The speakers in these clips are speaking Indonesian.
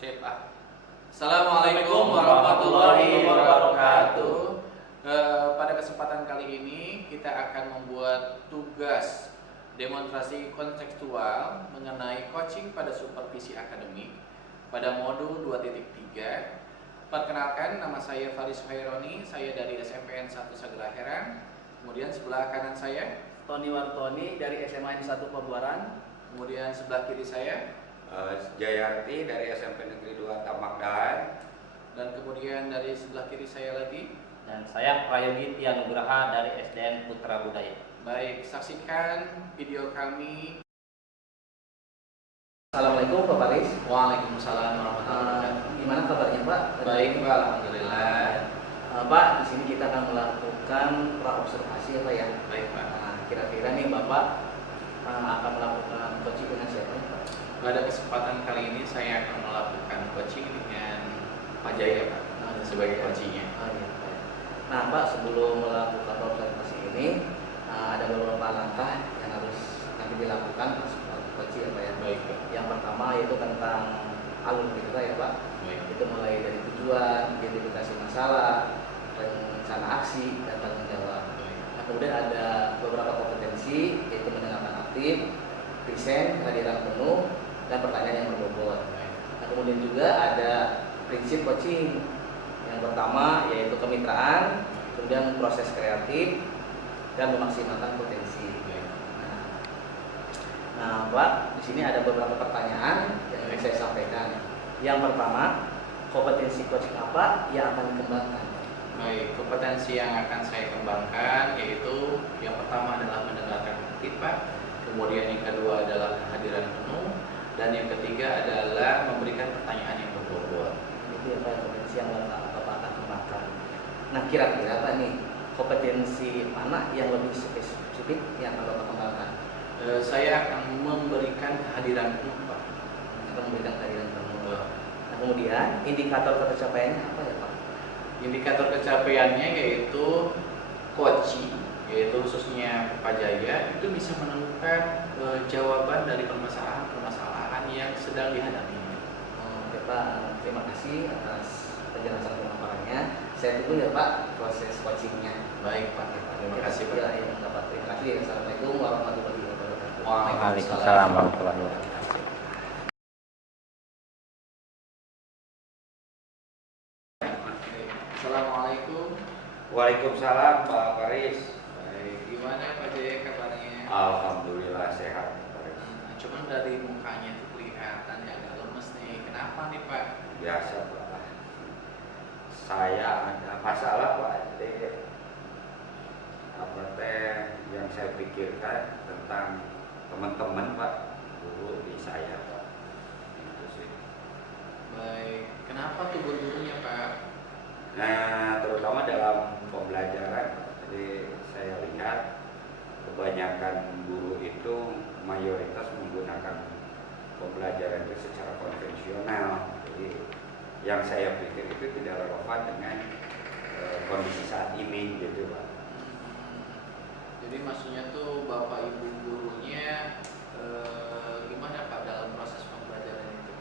Siap, Pak. Assalamualaikum warahmatullahi wabarakatuh. Pada kesempatan kali ini kita akan membuat tugas demonstrasi kontekstual mengenai coaching pada supervisi akademik pada modul 2.3. Perkenalkan, nama saya Faris Khaironi, saya dari SMPN 1 Sagara Herang. Kemudian sebelah kanan saya Tony Wartoni dari SMA N 1 Pabuaran. Kemudian sebelah kiri saya Jayarti dari SMP Negeri 2 Tamakdan. dan kemudian dari sebelah kiri saya lagi. Dan saya Prayogi Tianugraha dari SDN Putra Budaya. Baik, saksikan video kami. Assalamualaikum Pak Faris. Waalaikumsalam warahmatullahi wabarakatuh. Gimana kabarnya Pak? Baik, Pak, alhamdulillah. Pak, di sini kita akan melakukan praobservasi ya Pak ya. Baik, Pak. Nah, kira-kira nih Bapak akan melakukan coaching dengan siapa ya Pak? Pada kesempatan kali ini saya akan melakukan coaching dengan Pak Jaya, Pak, sebagai coachingnya. Oh, iya, Pak. Nah Pak, sebelum melakukan observasi ini ada beberapa langkah yang harus nanti dilakukan pas coaching ya Pak ya. Baik, Pak. Yang pertama yaitu tentang alur kita ya Pak. Baik. Itu mulai dari tujuan, identifikasi masalah, rencana aksi, dan tanggung jawab. Nah, kemudian ada beberapa kompetensi yaitu mendengarkan aktif, present, kehadiran penuh, dan pertanyaan yang berbobot. Nah, kemudian juga ada prinsip coaching. Yang pertama yaitu kemitraan, kemudian proses kreatif, dan memaksimalkan potensi. Nah, Pak, di sini ada beberapa pertanyaan yang ingin saya sampaikan. Yang pertama, kompetensi coaching apa yang akan dikembangkan? Baik, kompetensi yang akan saya kembangkan yaitu yang pertama adalah mendengarkan aktif, Pak. Kemudian yang kedua adalah kehadiran penuh, dan yang ketiga adalah memberikan pertanyaan yang berbobot. Itu ya Pak, kompetensi yang Bapak akan kembangkan. Nah, kira-kira Pak nih, kompetensi mana yang lebih spesifik yang akan Bapak kembangkan? Saya akan memberikan kehadiran penuh, Pak. Akan memberikan kehadiran penuh. Nah, kemudian indikator tercapaiannya apa ya Pak? Indikator kecapaiannya yaitu coaching, yaitu khususnya Pak Jaya itu bisa menemukan jawaban dari permasalahan-permasalahan yang sedang dihadapi. Oke Pak, terima kasih atas penjelasan pemaparannya. Saya tunggu ya Pak proses coachingnya. Baik, Pak. Terima kasih, Pak. Terima kasih. Assalamualaikum warahmatullahi wabarakatuh. Waalaikumsalam warahmatullahi wabarakatuh. Assalamualaikum. Waalaikumsalam Pak Faris. Baik, gimana Pak Jaya kabarnya? Alhamdulillah sehat Pak Faris. Cuman dari mukanya tuh kelihatan ya agak lemes nih. Kenapa nih, Pak? Biasa Pak. Saya ada masalah Pak. Apa teh yang saya pikirkan tentang teman-teman Pak, guru di saya Pak. Itu sih. Baik, kenapa tuh guru-gurunya, Pak? Nah, terutama dalam pembelajaran, jadi saya lihat kebanyakan guru itu mayoritas menggunakan pembelajaran itu secara konvensional. Jadi yang saya pikir itu tidak relevan dengan kondisi saat ini, gitu Pak. Jadi maksudnya tuh Bapak Ibu gurunya gimana Pak dalam proses pembelajaran itu?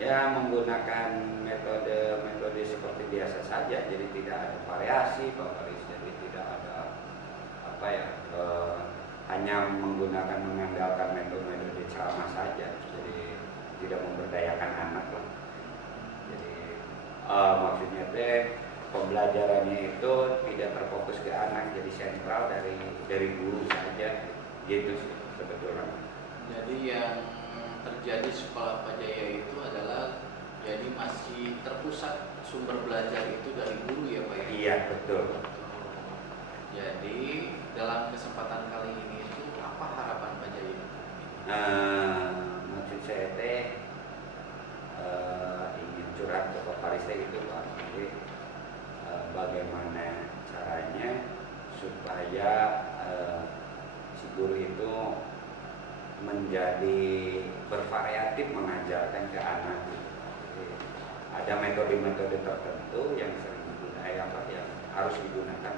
Ya, menggunakan metode seperti biasa saja, jadi tidak ada variasi Pak Faris, jadi tidak ada apa ya, hanya mengandalkan metode ceramah saja, jadi tidak memberdayakan anak lah. Jadi maksudnya teh pembelajarannya itu tidak terfokus ke anak, jadi sentral dari guru saja, gitu sih sebetulnya. Jadi yang terjadi sekolah Pak Jaya itu adalah jadi masih terpusat sumber belajar itu dari guru ya Pak ya? Iya betul. Jadi dalam kesempatan kali ini itu apa harapan Pak Jaya? Maksud saya teh ingin curhat ke Pak Faris itu Pak. Jadi bagaimana caranya supaya si guru itu menjadi bervariatif mengajarkan ke anak. Jadi, ada metode-metode tertentu yang sering digunakan yang harus digunakan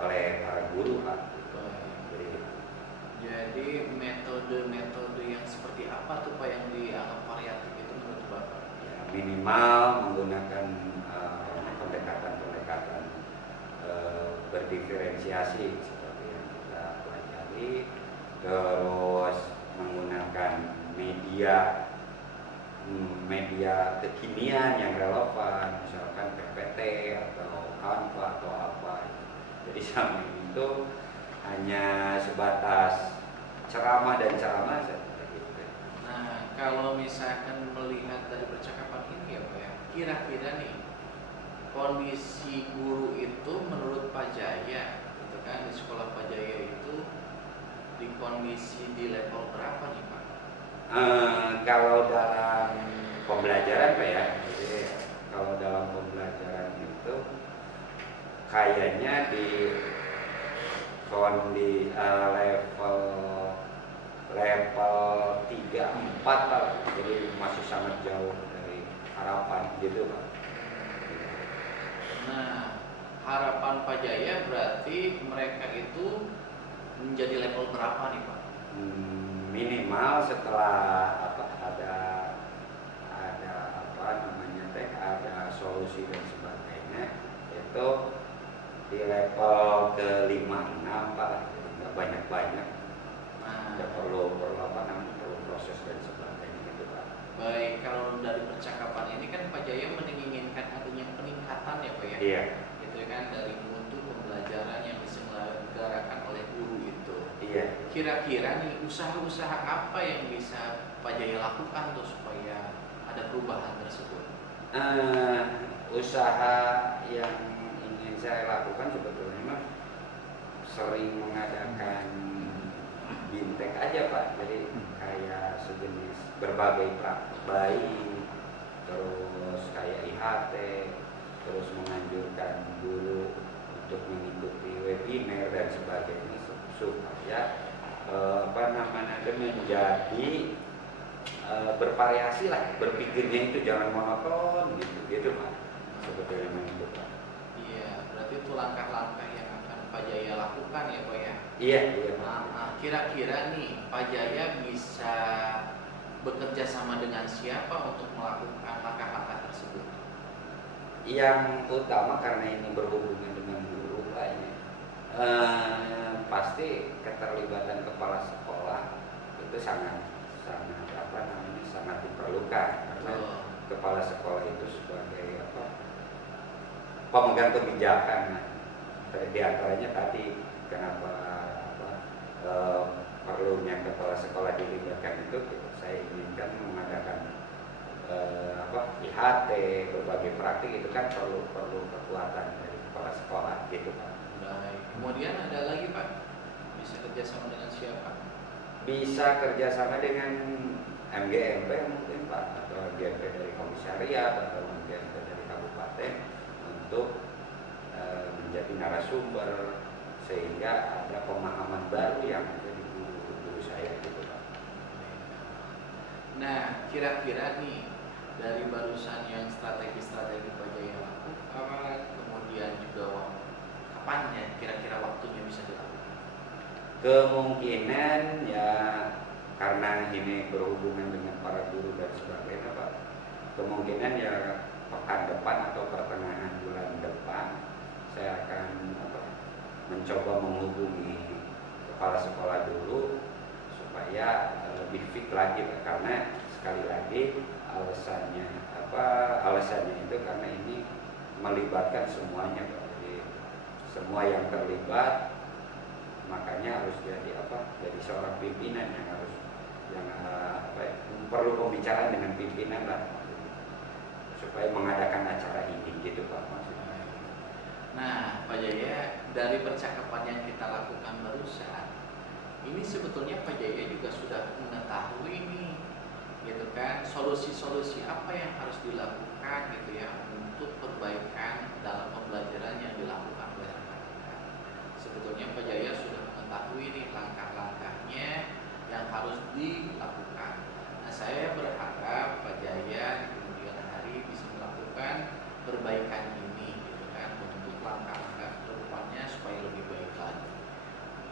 oleh para guru Pak. Jadi metode-metode yang seperti apa tuh Pak yang dianggap variatif minimal menggunakan pendekatan-pendekatan berdiferensiasi seperti yang kita pelajari, terus menggunakan media kekinian yang relevan, misalkan PPT atau Canva atau apa. Jadi selama ini itu hanya sebatas ceramah dan ceramah saja. Nah, kalau misalkan melihat dari percakapan ini ya Pak ya, kira-kira nih kondisi guru itu menurut Pak Jaya, gitu kan, di sekolah Pak Jaya itu di kondisi di level berapa nih Pak? Kalau dalam pembelajaran Pak ya, jadi kalau dalam pembelajaran itu kayaknya di level 3, 4 Pak, jadi masih sangat jauh dari harapan gitu Pak. Nah, harapan Pak Jaya berarti mereka itu menjadi level berapa nih Pak? Minimal setelah ada apa namanya ada solusi dan sebagainya itu di level ke 5, 6 Pak, jadi nggak banyak. Nah, Perlu proses dan sebagainya gitu Pak. baik, kalau dari percakapan ini kan Pak Jaya menginginkan adanya peningkatan ya Pak ya? Iya. Gitu kan, dari mutu pembelajaran yang diselenggarakan oleh guru itu. Iya. Kira-kira nih usaha-usaha apa yang bisa Pak Jaya lakukan tuh supaya ada perubahan tersebut? Usaha yang ingin saya lakukan sebetulnya sering mengadakan bintek aja Pak, jadi kayak sejenis berbagai praktek bayi, terus kayak IHT, terus menganjurkan guru untuk mengikuti webinar dan sebagainya supaya menjadi bervariasi lah, berpikirnya itu jangan monoton gitu Pak, sebetulnya itu Pak. Iya, berarti itu langkah-langkah yang akan Pak Jaya lakukan ya Pak ya? Iya Pak. Nah, kira-kira nih Pak Jaya bisa bekerja sama dengan siapa untuk melakukan langkah-langkah tersebut? Yang utama karena ini berhubungan dengan guru Pak ya. Pasti keterlibatan kepala sekolah itu sangat diperlukan karena kepala sekolah itu sebagai pemegang kebijakan. Di antaranya tadi kenapa perlunya kepala sekolah dilibatkan itu saya inginkan mengadakan IHT, berbagai praktik itu kan perlu kekuatan dari kepala sekolah gitu Pak. Baik. Kemudian ada lagi Pak, bisa kerjasama dengan siapa? Bisa kerjasama dengan MGMP mungkin Pak, atau MGMP dari komisariat atau MGMP dari kabupaten untuk menjadi narasumber sehingga ada pemahaman baru yang ada di guru saya gitu Pak. Nah, kira-kira nih dari barusan yang strategi-strategi Pak Jaya lakukan, kemudian juga kapan ya kira-kira waktunya bisa dilakukan? Kemungkinan ya karena ini berhubungan dengan para guru dan sebagainya Pak, kemungkinan ya pekan depan atau pertengahan bulan depan saya akan mencoba menghubungi kepala sekolah dulu supaya lebih fit lagi Pak. Karena sekali lagi alasannya itu karena ini melibatkan semuanya Pak. Jadi semua yang terlibat, makanya harus jadi seorang pimpinan yang perlu pembicaraan dengan pimpinan lah supaya mengadakan acara ini gitu Pak maksudnya. Nah Pak Jaya, dari percakapan yang kita lakukan barusan ini sebetulnya Pak Jaya juga sudah mengetahui nih gitu kan, solusi-solusi apa yang harus dilakukan gitu ya untuk perbaikan dalam pembelajaran yang dilakukan oleh rekan-rekan. Sebetulnya Pak Jaya sudah mengetahui nih langkah-langkahnya yang harus dilakukan. Nah, saya berharap Pak Jaya di kemudian hari bisa melakukan perbaikan ini gitu kan, untuk langkah-langkah kedepannya supaya lebih baik lagi.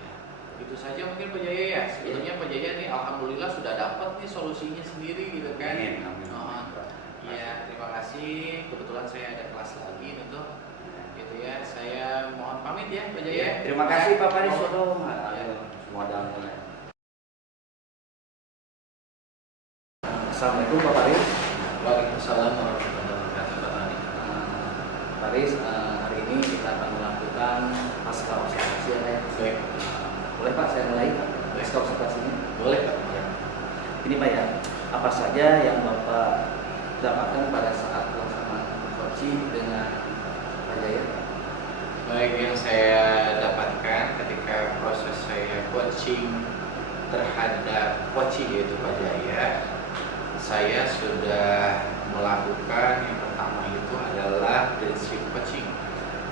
Ya, itu saja mungkin Pak Jaya ya. Sebetulnya Pak Jaya nih alhamdulillah sudah dapat nih solusinya sendiri gitu kan. Amin. Iya, terima tahun saya ada kelas lagi itu, gitu ya. Saya mohon pamit ya, Pak Jaya. Terima kasih Pak Faris. Mohon- Semua dalam mulai. Assalamualaikum Pak Faris. Waalaikumsalam warahmatullahi wabarakatuh. Pak Ani. Faris, hari ini kita akan melakukan pasca observasi ya Pak ya. Baik, Boleh Pak saya mulai pasca observasinya? boleh Pak. Ini Pak ya, apa saja yang Bapak dapatkan pada saat pelaksanaan coaching dengan Pak Jaya? Baik, yang saya dapatkan ketika proses saya coaching terhadap coaching yaitu Pak Jaya, saya sudah melakukan yang pertama itu adalah prinsip coaching.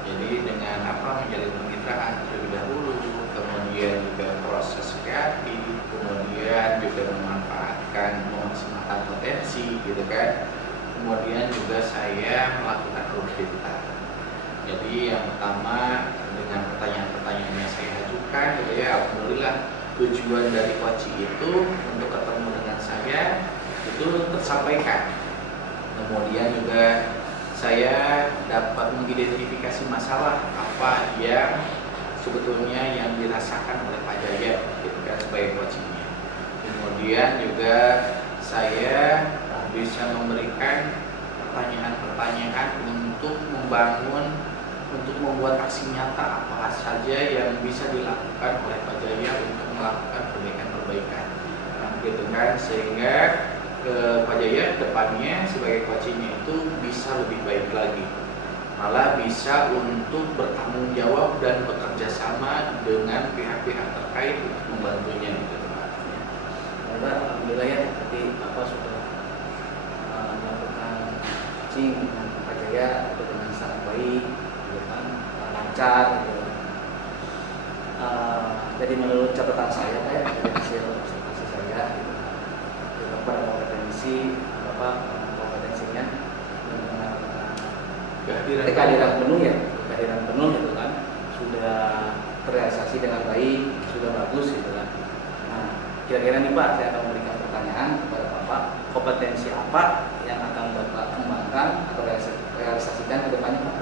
Jadi dengan menjalin kemitraan terlebih dahulu, kemudian juga proses kreatif, kemudian juga memanfaatkan memaksimalkan potensi, gitu kan. Kemudian juga saya melakukan audita. Jadi yang pertama dengan pertanyaan-pertanyaan yang saya ajukan, gitu ya, alhamdulillah tujuan dari coaching itu untuk ketemu dengan saya itu tersampaikan. Kemudian juga saya dapat mengidentifikasi masalah apa yang sebetulnya yang dirasakan oleh Pak Jaya, gitu kan, sebagai coachingnya. Kemudian juga saya bisa memberikan pertanyaan-pertanyaan untuk membuat aksi nyata apa saja yang bisa dilakukan oleh Pak Jaya untuk melakukan perbaikan-perbaikan, gitu kan, sehingga Pak Jaya depannya sebagai coachingnya itu bisa lebih baik lagi, malah bisa untuk bertanggung jawab dan bekerja sama dengan pihak-pihak terkait untuk membantunya, gitu Pak. Bapak, alhamdulillah ya, tadi Bapak sudah melakukan coaching dengan Pak Jaya itu dengan sangat baik, gitu kan, lancar, gitu. Jadi menurut catatan saya Pak ya, dari hasil observasi saya, gitu, Bapak ada kompetensinya dengan kehadiran penuh ya, kehadiran penuh gitu kan, sudah terrealisasi dengan baik, sudah bagus gitu kan. Nah, kira-kira nih Pak, saya akan memberikan pertanyaan kepada Bapak, kompetensi apa yang akan Bapak kembangkan atau realisasikan ke depannya Pak?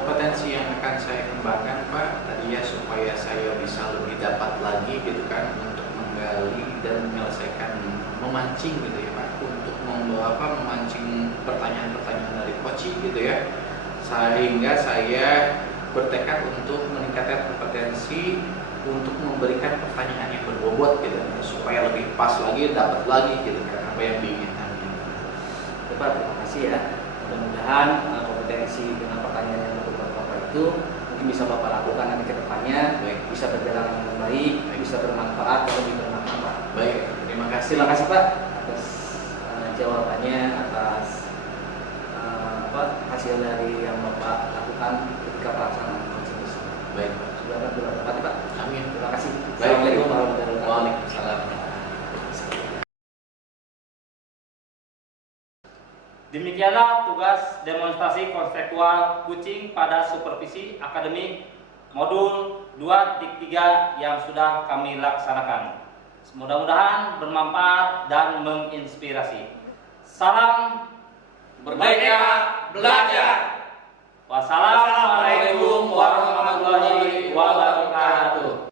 Kompetensi yang akan saya kembangkan Pak, tadi ya, supaya saya bisa lebih dapat lagi, gitu kan, untuk menggali dan menyelesaikan, memancing, gitu ya Pak, untuk memancing pertanyaan-pertanyaan dari coaching, gitu ya, sehingga saya bertekad untuk meningkatkan kompetensi untuk memberikan pertanyaan yang berbobot, gitu, supaya lebih pas lagi, dapat lagi, gitu kan, apa yang diinginkan. Bapak, terima kasih ya. Mudah-mudahan kompetensi dengan pertanyaan yang berbobot Bapak itu mungkin bisa Bapak lakukan nanti ke depannya, Baik. bisa berjalan dengan baik, bisa bermanfaat dan lebih bermanfaat. Baik, terima kasih. Terima kasih Pak atas jawabannya, atas hasil dari yang Bapak lakukan ketika pelaksanaan coaching tersebut. Baik Pak. Sudah berterima Pak. Amin. Terima kasih. Baik. Assalamualaikum warahmatullahi wabarakatuh. Waalaikumsalam. Demikianlah tugas demonstrasi konseptual kucing pada supervisi akademik modul 2.3 yang sudah kami laksanakan. Mudah-mudahan bermanfaat dan menginspirasi. Salam Merdeka belajar. Wassalamualaikum warahmatullahi wabarakatuh.